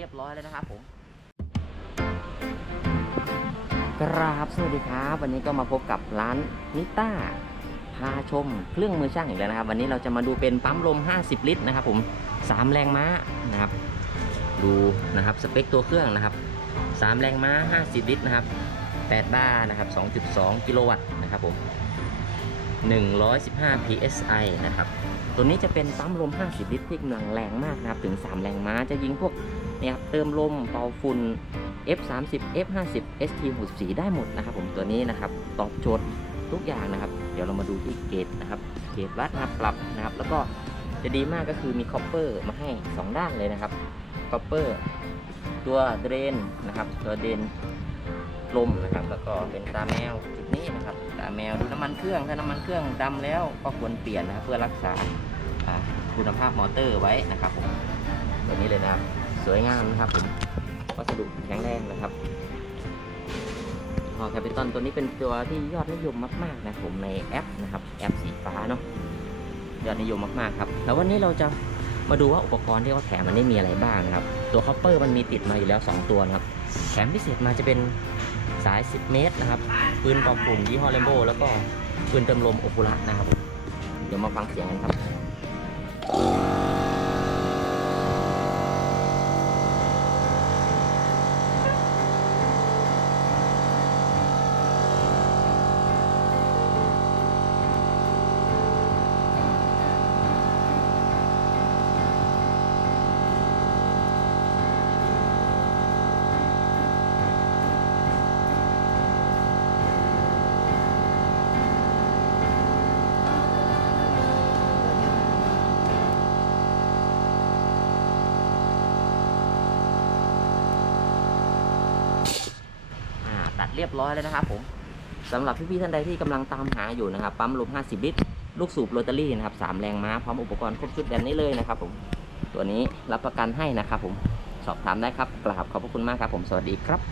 รียบร้อยแล้วนะครับผมกราบสวัสดีครับ วันนี้ก็มาพบกับร้านนิต้าพาชมเครื่องมือช่างอีกแล้วนะครับ วันนี้เราจะมาดูเป็นปั๊มลม 50 ลิตรนะครับ ผม3แรงม้านะครับ ดูนะครับสเปคตัวเครื่องนะครับ3แรงม้า 50 ลิตรนะครับ8บ้าร์นะครับ2.2 กิโลวัตต์นะครับผม 115 psi นะครับ ตัวนี้จะเป็นปั๊มลม 50 ลิตรที่กำลังแรงมากนะครับ ถึง 3 แรงม้า จะยิงพวกเนี่ยครับเติมลม เป่าฝุ่น F30 F50 ST64 ได้หมดนะครับผมตัวนี้นะครับ ตอบโจทย์ทุกอย่างนะครับ เดี๋ยวเรามาดูที่เกจนะครับ เกจวัดนะครับปรับนะครับ แล้วก็จะดีมากก็คือมีคอปเปอร์มาให้ 2 ด้านเลยนะครับคอปเปอร์ตัวเดรนนะครับ ตัวเดรนลมนะครับ แล้วก็เป็นตาแมวจุดนี้ นะครับตาแมวดูน้ำมันเครื่องถ้าน้ำมันเครื่องดำแล้วก็ควรเปลี่ยนนะครับเพื่อรักษาคุณภาพมอเตอร์ไว้นะครับผมตัวนี้เลยนะครับสวยงามนะครับผมวัสดุแข็งแรงนะครับพอแคปิตอลตัวนี้เป็นตัวที่ยอดนิยมมากๆนะครับผมในแอปนะครับแอปสีฟ้าเนาะยอดนิยมมากๆครับแล้ววันนี้เราจะมาดูว่าอุปกรณ์ที่เขาแถมมันได้มีอะไรบ้างนะครับ ตัวคอปเปอร์มันมีติดมาอยู่แล้ว 2 ตัวนะครับ แถมพิเศษมาจะเป็น สาย 10 เมตรนะครับปืนปอบฝุ่นยี่ห้อเลมโบแล้วก็ปืนเติมลมโอปุระนะครับ เดี๋ยวมาฟังเสียงกันครับ เรียบร้อยแล้วนะครับผมสำหรับพี่ๆท่านใดที่กำลังตามหาอยู่นะครับปั๊มลม 50 ลิตร ลูกสูบโรตารี่นะครับ3แรงม้าพร้อมอุปกรณ์ครบชุดแบบนี้เลยนะครับผมตัวนี้รับประกันให้นะครับผมสอบถามได้ครับกราบขอบพระคุณมากครับผมสวัสดีครับ